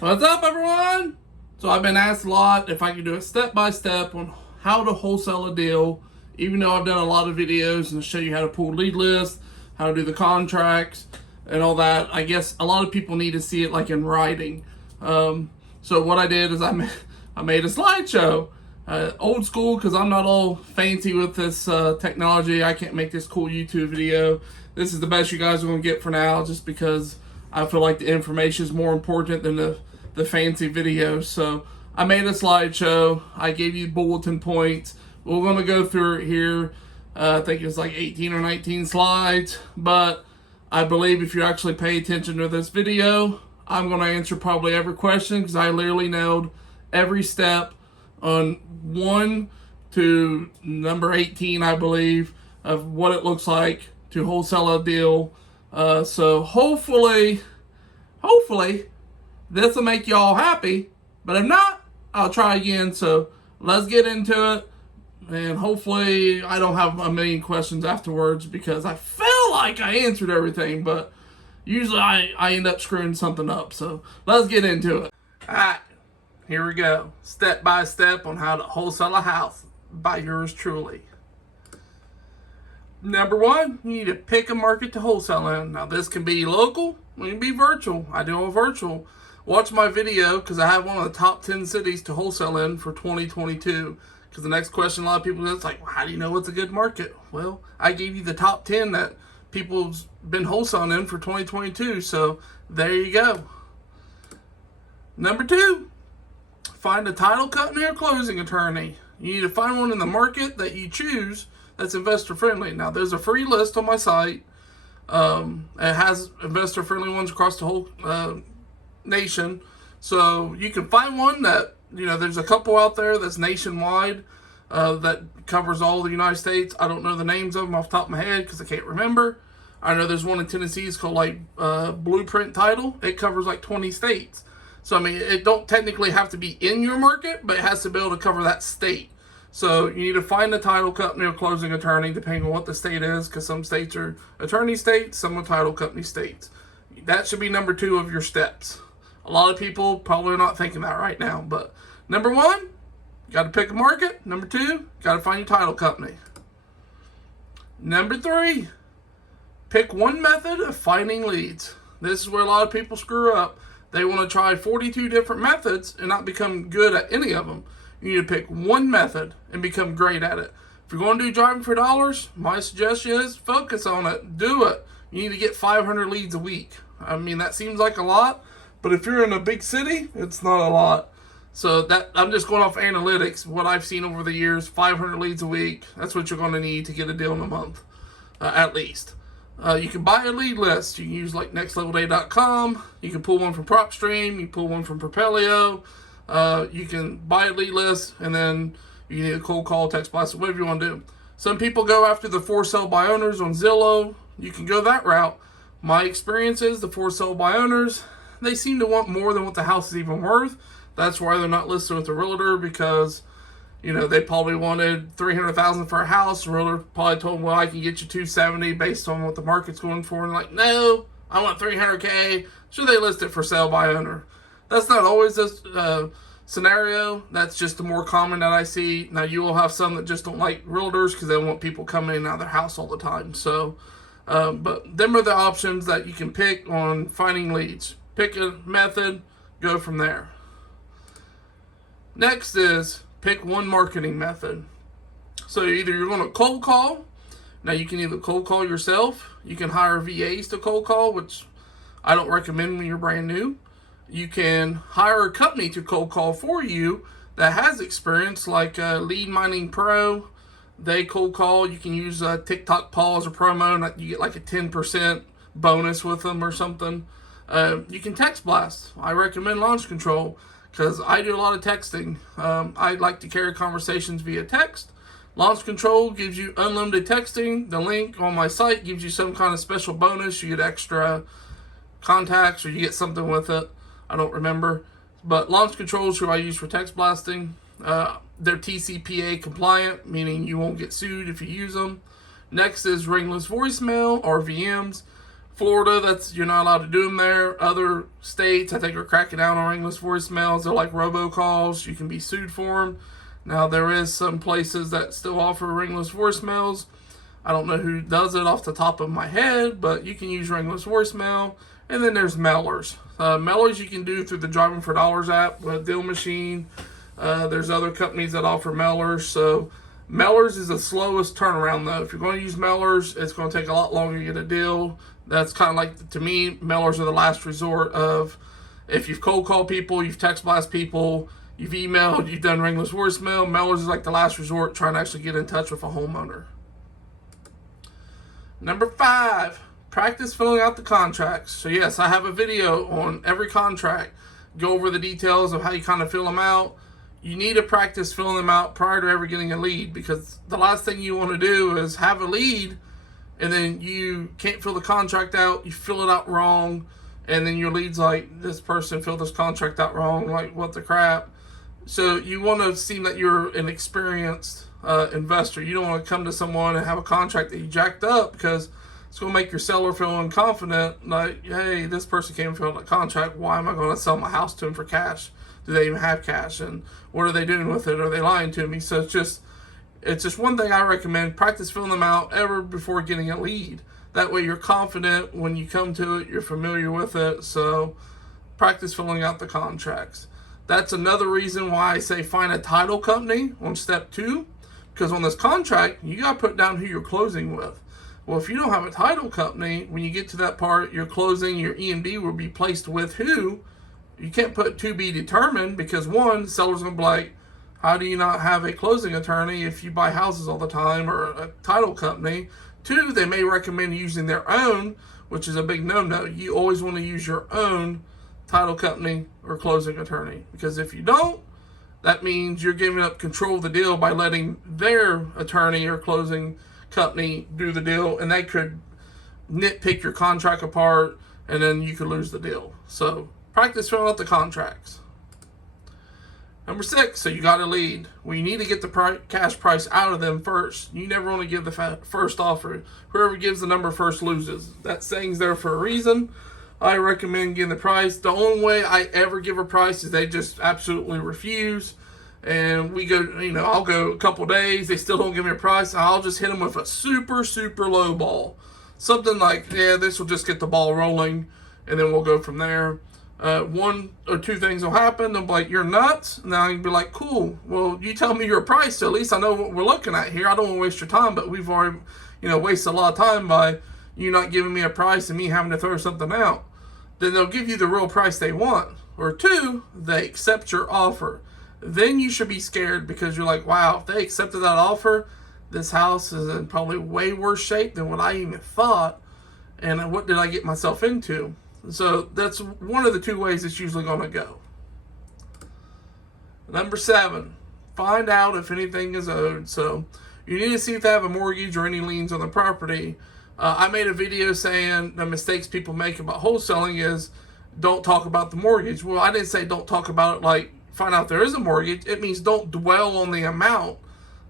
What's up, everyone? So I've been asked a lot if I can do a step-by-step on how to wholesale a deal, even though I've done a lot of videos and show you how to pull lead lists, how to do the contracts, and all that. I guess a lot of people need to see it like in writing. So what I did is I made a slideshow. Old school, because I'm not all fancy with this technology. I can't make this cool YouTube video. This is the best you guys are going to get for now, just because I feel like the information is more important than the fancy videos. So I made a slideshow. I gave you bulletin points. We're going to go through it here. I think it's like 18 or 19 slides. But I believe if you actually pay attention to this video, I'm going to answer probably every question, because I literally nailed every step on 1 to number 18, I believe, of what it looks like to wholesale a deal. So hopefully this will make y'all happy. But if not, I'll try again. So let's get into it. And hopefully I don't have a million questions afterwards, because I feel like I answered everything, but usually I end up screwing something up. So let's get into it. Alright, here we go. Step by step on how to wholesale a house by yours truly. Number 1, you need to pick a market to wholesale in. Now this can be local, it can be virtual. I do a virtual. Watch my video, because I have one of the top 10 cities to wholesale in for 2022. Because the next question a lot of people is like, well, how do you know what's a good market? Well, I gave you the top 10 that people's been wholesaling in for 2022. So there you go. Number 2, find a title company or closing attorney. You need to find one in the market that you choose that's investor friendly. Now there's a free list on my site. It has investor friendly ones across the whole nation. So you can find one that, there's a couple out there that's nationwide that covers all the United States. I don't know the names of them off the top of my head because I can't remember. I know there's one in Tennessee. It's called like Blueprint Title. It covers like 20 states. So I mean, it don't technically have to be in your market, but it has to be able to cover that state. So you need to find a title company or closing attorney, depending on what the state is, because some states are attorney states, some are title company states. That should be number 2 of your steps. A lot of people probably are not thinking that right now, but number 1, you got to pick a market. Number 2, got to find your title company. Number 3, pick one method of finding leads. This is where a lot of people screw up. They want to try 42 different methods and not become good at any of them. You need to pick one method and become great at it. If you're going to do driving for dollars, my suggestion is focus on it. Do it. You need to get 500 leads a week. I mean, that seems like a lot, but if you're in a big city, it's not a lot. So that I'm just going off analytics, what I've seen over the years, 500 leads a week. That's what you're going to need to get a deal in a month, at least. You can buy a lead list. You can use like nextlevelday.com. You can pull one from Propstream. You can pull one from Propelio. You can buy a lead list, and then you need a cold call, text blast, whatever you want to do. Some people go after the for sale by owners on Zillow. You can go that route. My experience is the for sale by owners, they seem to want more than what the house is even worth. That's why they're not listed with a realtor, because they probably wanted $300,000 for a house. The realtor probably told them, well, I can get you $270 based on what the market's going for. And like, no, I want $300K. Should they list it for sale by owner? That's not always the scenario. That's just the more common that I see. Now, you will have some that just don't like realtors because they want people coming in and out of their house all the time. So, but them are the options that you can pick on finding leads. Pick a method, go from there. Next is pick one marketing method. So either you're going to cold call. Now you can either cold call yourself. You can hire VAs to cold call, which I don't recommend when you're brand new. You can hire a company to cold call for you that has experience, like Lead Mining Pro. They cold call. You can use TikTok Paul as a promo, and you get like a 10% bonus with them or something. You can text blast. I recommend LaunchControl because I do a lot of texting. I like to carry conversations via text. LaunchControl gives you unlimited texting. The link on my site gives you some kind of special bonus. You get extra contacts, or you get something with it. I don't remember. But LaunchControl is who I use for text blasting. They're TCPA compliant, meaning you won't get sued if you use them. Next is ringless voicemail, or VMs. Florida, you're not allowed to do them there. Other states, I think, are cracking down on ringless voicemails. They're like robocalls. You can be sued for them. Now, there is some places that still offer ringless voicemails. I don't know who does it off the top of my head, but you can use ringless voicemail. And then there's mailers. Mailers you can do through the Driving for Dollars app with Deal Machine. There's other companies that offer mailers. So mailers is the slowest turnaround, though. If you're going to use mailers, it's going to take a lot longer to get a deal. That's kind of like, to me, mailers are the last resort of, if you've cold called people, you've text blast people, you've emailed, you've done ringless voicemail, mailers is like the last resort trying to actually get in touch with a homeowner. Number 5, practice filling out the contracts. So yes, I have a video on every contract. Go over the details of how you kind of fill them out. You need to practice filling them out prior to ever getting a lead, because the last thing you want to do is have a lead and then you can't fill the contract out, you fill it out wrong, and then your lead's like, this person filled this contract out wrong, like, what the crap. So you want to seem that you're an experienced investor. You don't want to come to someone and have a contract that you jacked up, because it's going to make your seller feel unconfident, like, hey, this person came and filled a contract, why am I going to sell my house to them for cash? Do they even have cash? And what are they doing with it? Are they lying to me? So it's just one thing I recommend. Practice filling them out ever before getting a lead. That way you're confident when you come to it, you're familiar with it. So practice filling out the contracts. That's another reason why I say find a title company on step 2, because on this contract, you got to put down who you're closing with. Well, if you don't have a title company, when you get to that part, your closing, your E&D will be placed with who. You can't put to be determined, because one, the seller's going to be like, how do you not have a closing attorney if you buy houses all the time, or a title company? 2, they may recommend using their own, which is a big no-no. You always want to use your own title company or closing attorney, because if you don't, that means you're giving up control of the deal by letting their attorney or closing company do the deal, and they could nitpick your contract apart, and then you could lose the deal. So practice filling out the contracts. Number 6, so you got a lead. Well, you need to get the cash price out of them first. You never want to give the first offer. Whoever gives the number first loses. That saying's there for a reason. I recommend getting the price. The only way I ever give a price is they just absolutely refuse. And we go, I'll go a couple days, they still don't give me a price. I'll just hit them with a super, super low ball. Something like, yeah, this will just get the ball rolling, and then we'll go from there. 1 or 2 things will happen. They'll be like, you're nuts. Now you can be like, cool. Well, you tell me your price, so at least I know what we're looking at here. I don't want to waste your time, but we've already, wasted a lot of time by you not giving me a price and me having to throw something out. Then they'll give you the real price they want. Or 2, they accept your offer. Then you should be scared, because you're like, wow, if they accepted that offer, this house is in probably way worse shape than what I even thought. And what did I get myself into? So that's one of the 2 ways it's usually going to go. Number 7, find out if anything is owed. So you need to see if they have a mortgage or any liens on the property. I made a video saying the mistakes people make about wholesaling is don't talk about the mortgage. Well, I didn't say don't talk about it like find out there is a mortgage. It means don't dwell on the amount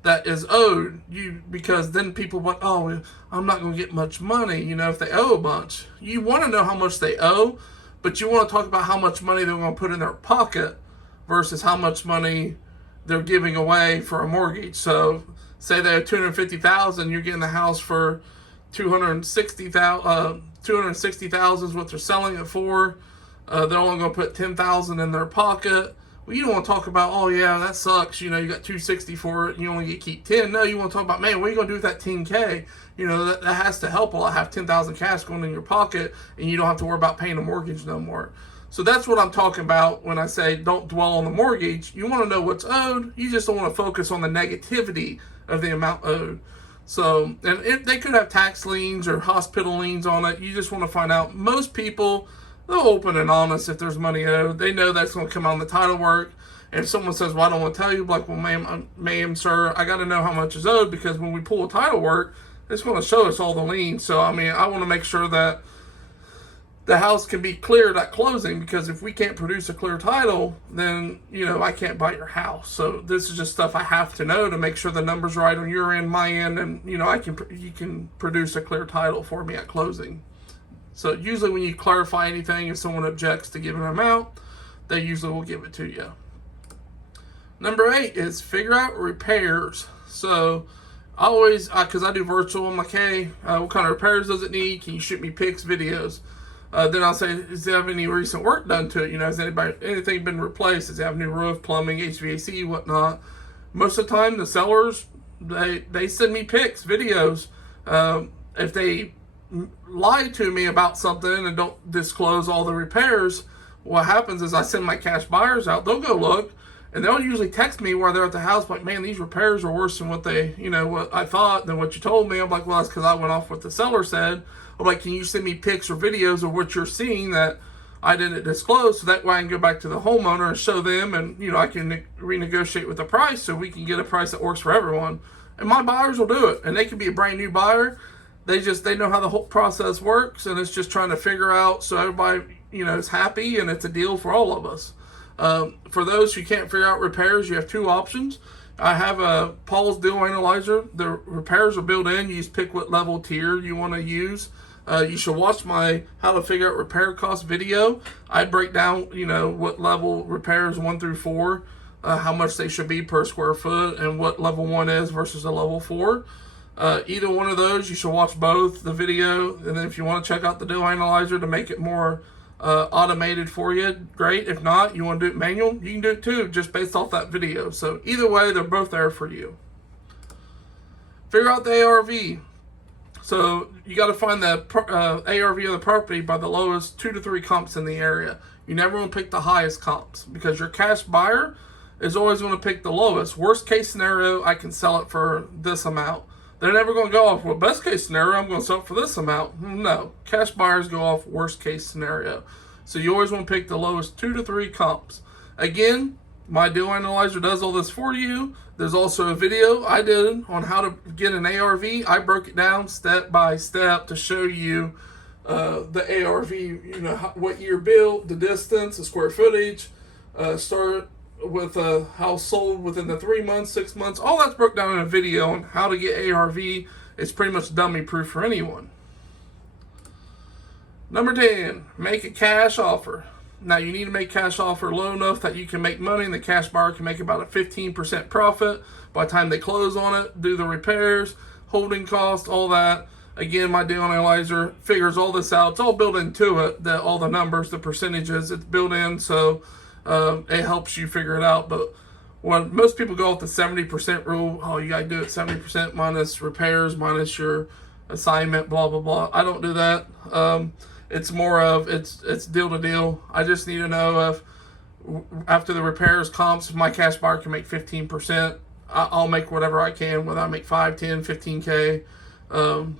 that is owed you, because then people want, oh, I'm not going to get much money, if they owe a bunch. You want to know how much they owe, but you want to talk about how much money they're going to put in their pocket versus how much money they're giving away for a mortgage. So say they have $250,000, you're getting the house for $260,000 is what they're selling it for. They're only going to put $10,000 in their pocket. Well, you don't want to talk about, oh yeah, that sucks. You got $260 for it, and you only get to keep $10. No, you want to talk about, man, what are you gonna do with that $10K? That has to help a lot. Have $10,000 cash going in your pocket, and you don't have to worry about paying a mortgage no more. So that's what I'm talking about when I say don't dwell on the mortgage. You want to know what's owed. You just don't want to focus on the negativity of the amount owed. So, and they could have tax liens or hospital liens on it. You just want to find out. Most people, they're open and honest if there's money owed. They know that's going to come out on the title work. And if someone says, well, I don't want to tell you, like, well, ma'am, sir, I got to know how much is owed, because when we pull a title work, it's going to show us all the liens. So, I want to make sure that the house can be cleared at closing, because if we can't produce a clear title, then, I can't buy your house. So this is just stuff I have to know to make sure the number's right on your end, my end, and, you can produce a clear title for me at closing. So usually when you clarify anything, if someone objects to giving an amount, they usually will give it to you. Number 8 is figure out repairs. So I always, because I do virtual, I'm like, hey, what kind of repairs does it need? Can you shoot me pics, videos? Then I'll say, does it have any recent work done to it? Has anything been replaced? Does it have new roof, plumbing, HVAC, whatnot? Most of the time, the sellers, they send me pics, videos. If they lie to me about something and don't disclose all the repairs, what happens is I send my cash buyers out. They'll go look, and they'll usually text me while they're at the house, like, man, these repairs are worse than what I thought, than what you told me. I'm like, well, that's because I went off what the seller said. I'm like, can you send me pics or videos of what you're seeing that I didn't disclose, so that way I can go back to the homeowner and show them, and I can renegotiate with the price so we can get a price that works for everyone. And my buyers will do it, and they could be a brand new buyer. They know how the whole process works, and it's just trying to figure out so everybody is happy and it's a deal for all of us. For those who can't figure out repairs, you have 2 options. I have a Paul's Deal Analyzer. The repairs are built in. You just pick what level tier you want to use. You should watch my how to figure out repair cost video. I break down, what level repairs 1 through 4, how much they should be per square foot, and what level 1 is versus a level 4. Either one of those, you should watch both the video, and then if you want to check out the Deal Analyzer to make it more automated for you, great. If not, you want to do it manual, you can do it too, just based off that video. So either way, they're both there for you. Figure out the ARV. So you got to find the ARV of the property by the lowest 2 to 3 comps in the area. You never want to pick the highest comps, because your cash buyer is always going to pick the lowest. Worst case scenario, I can sell it for this amount. They're never going to go off, well, best case scenario, I'm going to sell it for this amount. No, cash buyers go off worst case scenario. So you always want to pick the lowest 2 to 3 comps. Again, my Deal Analyzer does all this for you. There's also a video I did on how to get an ARV. I broke it down step by step to show you the ARV, what year built, the distance, the square footage, start with a house sold within the 3 months, 6 months. All that's broke down in a video on how to get ARV. It's pretty much dummy proof for anyone. Number 10, make a cash offer. Now you need to make cash offer low enough that you can make money, and the cash buyer can make about a 15% profit by the time they close on it, do the repairs, holding cost, all that. Again, my Deal Analyzer figures all this out. It's all built into it, all the numbers, the percentages, it's built in, so it helps you figure it out. But when most people go with the 70% rule, oh, you gotta do it 70% minus repairs, minus your assignment, blah, blah, blah. I don't do that. It's more of, it's deal to deal. I just need to know if after the repairs comps, my cash buyer can make 15%. I'll make whatever I can, whether I make 5, 10, 15K,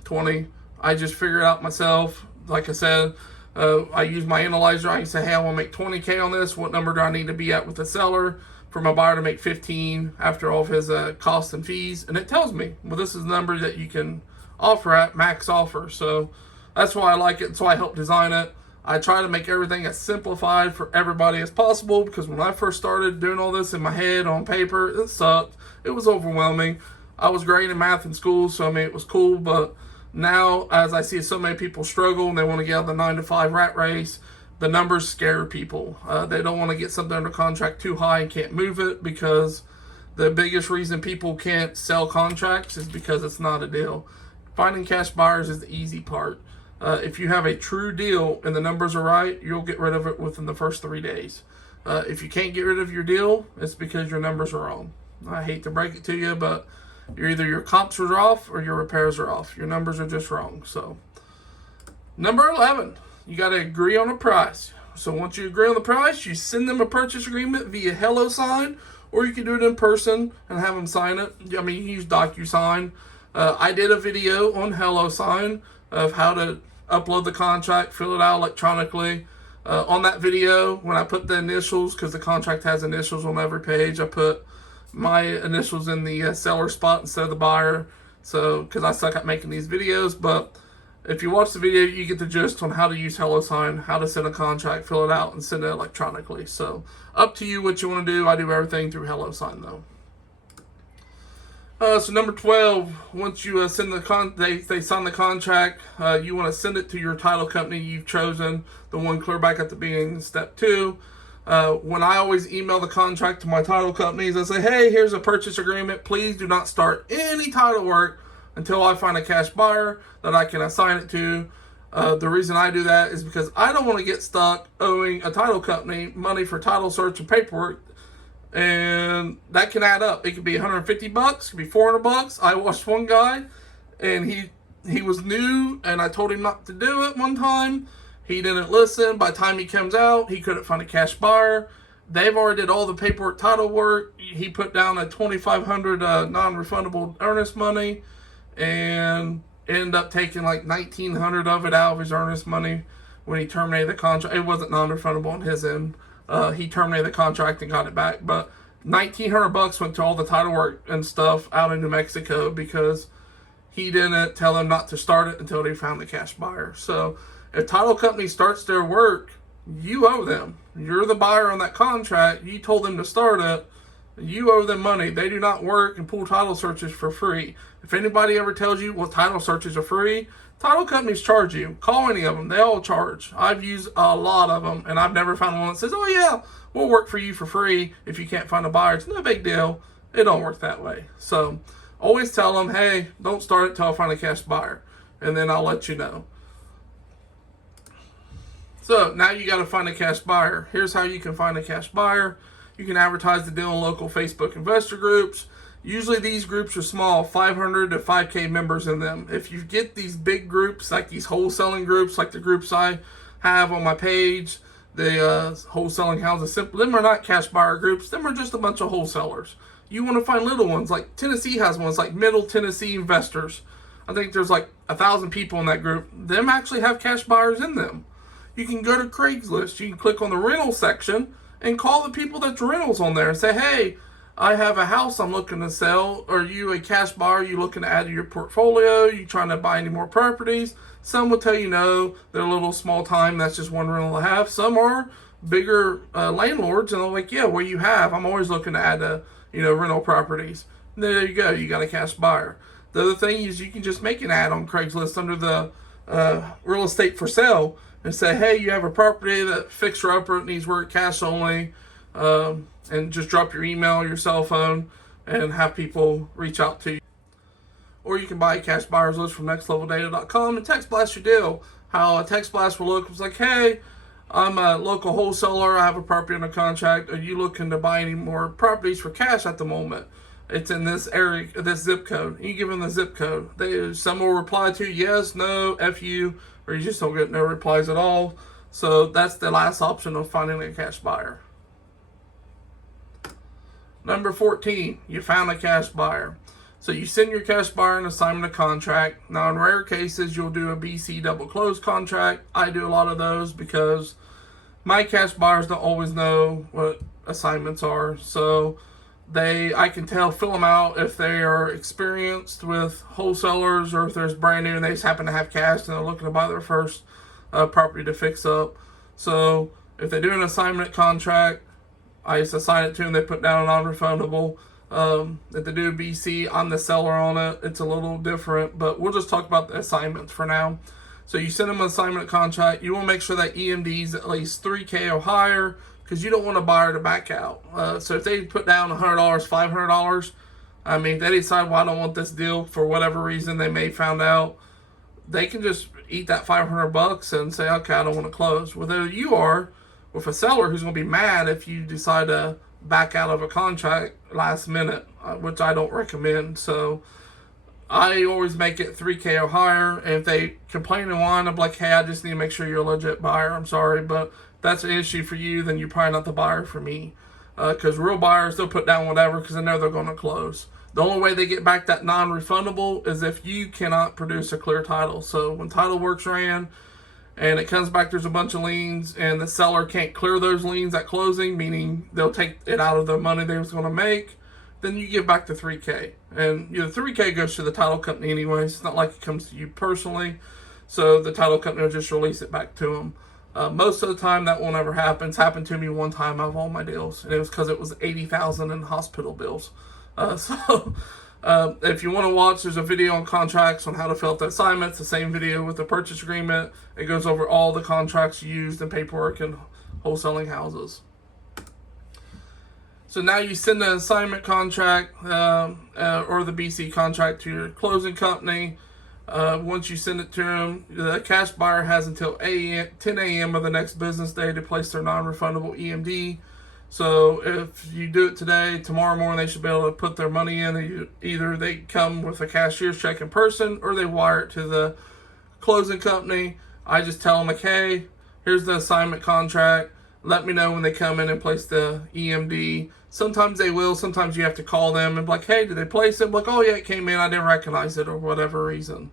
20. I just figure it out myself. Like I said, I use my analyzer. I can say, hey, I want to make 20K on this. What number do I need to be at with the seller for my buyer to make 15 after all of his costs and fees? And it tells me, well, this is the number that you can offer at, max offer. So that's why I like it. That's why I help design it. I try to make everything as simplified for everybody as possible, because when I first started doing all this in my head on paper, it sucked. It was overwhelming. I was great in math in school, so it was cool, but now as I see so many people struggle and they want to get out of the 9-to-5 rat race, the numbers scare people. They don't want to get something under contract too high and can't move it, because the biggest reason people can't sell contracts is because it's not a deal. Finding cash buyers is the easy part. If you have a true deal and the numbers are right, you'll get rid of it within the first 3 days. If you can't get rid of your deal, it's because your numbers are wrong. I hate to break it to you, but either your comps are off or your repairs are off. Your numbers are just wrong. So, number 11, you got to agree on a price. So once you agree on the price, you send them a purchase agreement via HelloSign, or you can do it in person and have them sign it. I mean, you can use DocuSign. I did a video on HelloSign of how to upload the contract, fill it out electronically. On that video, when I put the initials, because the contract has initials on every page, I put my initials in the seller spot instead of the buyer. So, because I suck at making these videos, but if you watch the video, you get the gist on how to use HelloSign, how to send a contract, fill it out, and send it electronically. So, up to you what you want to do. I do everything through HelloSign, though. So number 12, once you send they sign the contract, you want to send it to your title company you've chosen, the one clear back at the beginning. Step 2, when I always email the contract to my title companies, I say, hey, here's a purchase agreement. Please do not start any title work until I find a cash buyer that I can assign it to. The reason I do that is because I don't want to get stuck owing a title company money for title search and paperwork. And that can add up. It could be $150, it could be $400. I watched one guy, and he was new, and I told him not to do it one time. He didn't listen. By the time he comes out, he couldn't find a cash buyer. They've already did all the paperwork, title work. He put down a $2,500 non-refundable earnest money, and ended up taking like $1,900 of it out of his earnest money when he terminated the contract. It wasn't non-refundable on his end. He terminated the contract and got it back, but $1,900 went to all the title work and stuff out in New Mexico because he didn't tell them not to start it until they found the cash buyer. So if title company starts their work, you owe them. You're the buyer on that contract. You told them to start it. You owe them money. They do not work and pull title searches for free. If anybody ever tells you, well, title searches are free, title companies charge you. Call any of them. They all charge. I've used a lot of them, and I've never found one that says, oh, yeah, we'll work for you for free if you can't find a buyer. It's no big deal. It don't work that way. So always tell them, hey, don't start it till I find a cash buyer, and then I'll let you know. So now you got to find a cash buyer. Here's how you can find a cash buyer. You can advertise the deal in local Facebook investor groups. Usually these groups are small, 500 to 5K members in them. If you get these big groups, like these wholesaling groups, like the groups I have on my page, the wholesaling houses, them are not cash buyer groups. Them are just a bunch of wholesalers. You want to find little ones, like Tennessee has ones, like Middle Tennessee Investors. I think there's like 1,000 people in that group. Them actually have cash buyers in them. You can go to Craigslist. You can click on the rental section and call the people that's rentals on there and say, hey, I have a house I'm looking to sell. Are you a cash buyer? Are you looking to add to your portfolio? Are you trying to buy any more properties? Some will tell you no. They're a little small time. That's just one rental to have. Some are bigger landlords, and they're like, yeah, what you have? I'm always looking to add to, rental properties. And there you go. You got a cash buyer. The other thing is you can just make an ad on Craigslist under the real estate for sale and say, hey, you have a property that fixer-upper, it needs work cash only. And just drop your email, your cell phone, and have people reach out to you. Or you can buy a cash buyer's list from nextleveldata.com and text blast your deal. How a text blast will look is like, hey, I'm a local wholesaler. I have a property under contract. Are you looking to buy any more properties for cash at the moment? It's in this area, this zip code. You give them the zip code. Some will reply to yes, no, F you, or you just don't get no replies at all. So that's the last option of finding a cash buyer. Number 14, you found a cash buyer. So you send your cash buyer an assignment of contract. Now, in rare cases, you'll do a BC double close contract. I do a lot of those because my cash buyers don't always know what assignments are. So I can fill them out if they are experienced with wholesalers or if there's brand new and they just happen to have cash and they're looking to buy their first property to fix up. So if they do an assignment contract, I just assign it to them. They put down a non-refundable. If they do a BC, I'm the seller on it. It's a little different, but we'll just talk about the assignments for now. So you send them an assignment contract. You want to make sure that EMD is at least 3K or higher because you don't want a buyer to back out. So if they put down $100, $500, if they decide, well, I don't want this deal for whatever reason they may found out, they can just eat that $500 and say, okay, I don't want to close. Whether you are with a seller who's going to be mad if you decide to back out of a contract last minute, which I don't recommend. So I always make it 3K or higher. And if they complain and whine, I'm like, hey, I just need to make sure you're a legit buyer. I'm sorry, but if that's an issue for you, then you're probably not the buyer for me. Because real buyers, they'll put down whatever because they know they're going to close. The only way they get back that non-refundable is if you cannot produce a clear title. So when title work's ran, and it comes back, there's a bunch of liens, and the seller can't clear those liens at closing, meaning they'll take it out of the money they was going to make, then you give back the 3K. And the 3K goes to the title company anyways. It's not like it comes to you personally. So the title company will just release it back to them. Most of the time, that won't ever happen. It's happened to me one time out of all my deals, and it was because it was $80,000 in hospital bills. If you want to watch, there's a video on contracts on how to fill out the assignments, the same video with the purchase agreement. It goes over all the contracts used and paperwork and wholesaling houses. So now you send the assignment contract or the BC contract to your closing company. Once you send it to them, the cash buyer has until 10 a.m. of the next business day to place their non-refundable EMD. So if you do it today, tomorrow morning they should be able to put their money in. Either they come with a cashier's check in person or they wire it to the closing company. I just tell them, like, hey, here's the assignment contract. Let me know when they come in and place the EMD. Sometimes they will. Sometimes you have to call them and be like, hey, did they place it? I'm like, oh, yeah, it came in. I didn't recognize it or whatever reason.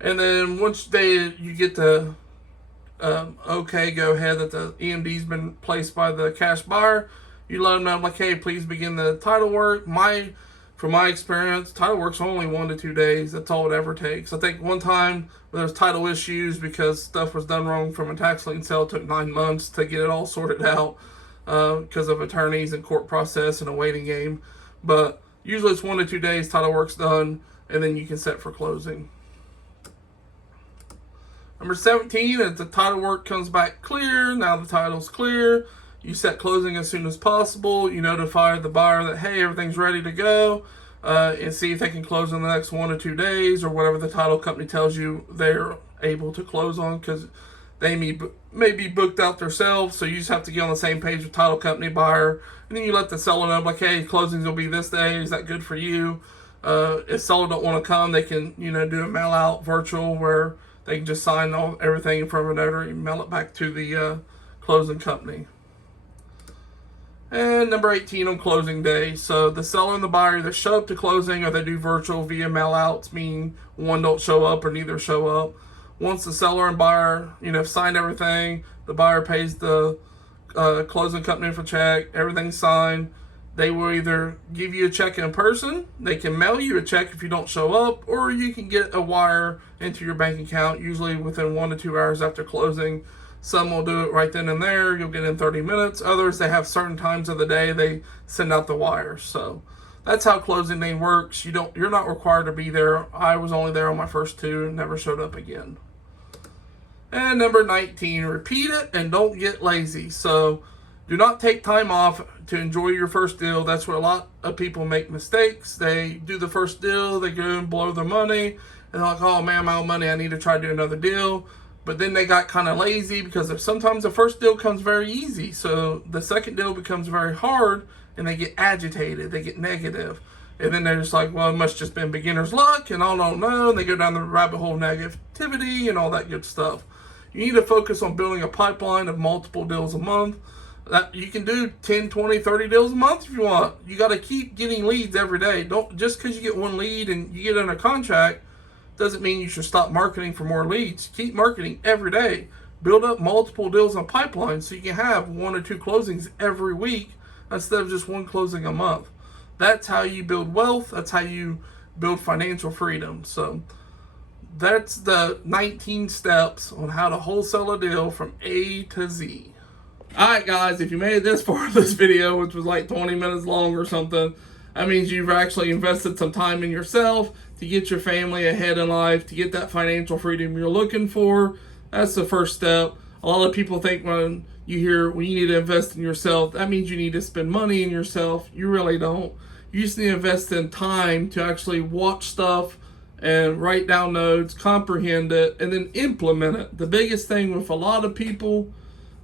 And then once you get the okay, go ahead that the EMD's been placed by the cash buyer, you let them know, like, hey, please begin the title work. From my experience, title work's only 1 to 2 days. That's all it ever takes. I think one time there was title issues because stuff was done wrong from a tax lien sale. It took 9 months to get it all sorted out because of attorneys and court process and a waiting game. But usually it's 1 to 2 days, title work's done, and then you can set for closing. Number 17, if the title work comes back clear, now the title's clear, you set closing as soon as possible. You notify the buyer that, hey, everything's ready to go, and see if they can close in the next 1 or 2 days or whatever the title company tells you they're able to close on, because they may be booked out themselves. So you just have to get on the same page with title company, buyer, and then you let the seller know, like, hey, closings will be this day. Is that good for you? If seller don't want to come, they can, do a mail out virtual where they can just sign everything in front of a notary and mail it back to the closing company. And number 18 on closing day. So the seller and the buyer either show up to closing or they do virtual via mail outs, meaning one don't show up or neither show up. Once the seller and buyer, have signed everything, the buyer pays the closing company for check, everything's signed. They will either give you a check in person, they can mail you a check if you don't show up, or you can get a wire into your bank account, usually within 1 to 2 hours after closing. Some will do it right then and there. You'll get in 30 minutes. Others, they have certain times of the day they send out the wires. So that's how closing day works. You're not required to be there. I was only there on my first 2 and never showed up again. And number 19, repeat it and don't get lazy. So do not take time off to enjoy your first deal. That's where a lot of people make mistakes. They do the first deal, they go and blow their money, and they're like, oh man, my money, I need to try to do another deal. But then they got kind of lazy because sometimes the first deal comes very easy. So the second deal becomes very hard and they get agitated, they get negative. And then they're just like, well, it must just been beginner's luck and I don't know. And they go down the rabbit hole of negativity and all that good stuff. You need to focus on building a pipeline of multiple deals a month. That you can do 10, 20, 30 deals a month if you want. You got to keep getting leads every day. Don't just because you get one lead and you get under contract doesn't mean you should stop marketing for more leads. Keep marketing every day. Build up multiple deals on pipeline so you can have 1 or 2 closings every week instead of just 1 closing a month. That's how you build wealth. That's how you build financial freedom. So that's the 19 steps on how to wholesale a deal from A to Z. Alright guys, if you made it this far in this video, which was like 20 minutes long or something, that means you've actually invested some time in yourself to get your family ahead in life, to get that financial freedom you're looking for. That's the first step. A lot of people think when you hear, well, you need to invest in yourself, that means you need to spend money in yourself. You really don't. You just need to invest in time to actually watch stuff and write down notes, comprehend it, and then implement it. The biggest thing with a lot of people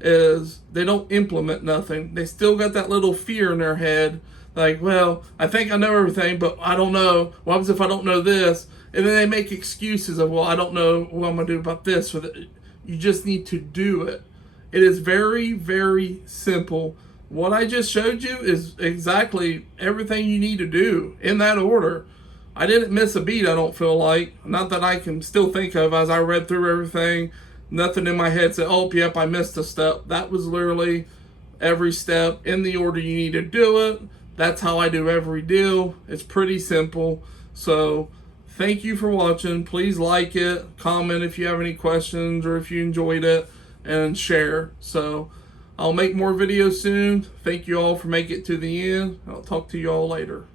is they don't implement nothing. They still got that little fear in their head. Like, well, I think I know everything, but I don't know. What happens if I don't know this? And then they make excuses of, well, I don't know what I'm going to do about this. You just need to do it. It is very, very simple. What I just showed you is exactly everything you need to do in that order. I didn't miss a beat, I don't feel like. Not that I can still think of as I read through everything. Nothing in my head said, oh, yep, I missed a step. That was literally every step in the order you need to do it. That's how I do every deal. It's pretty simple. So thank you for watching. Please like it, comment if you have any questions or if you enjoyed it, and share. So I'll make more videos soon. Thank you all for making it to the end. I'll talk to you all later.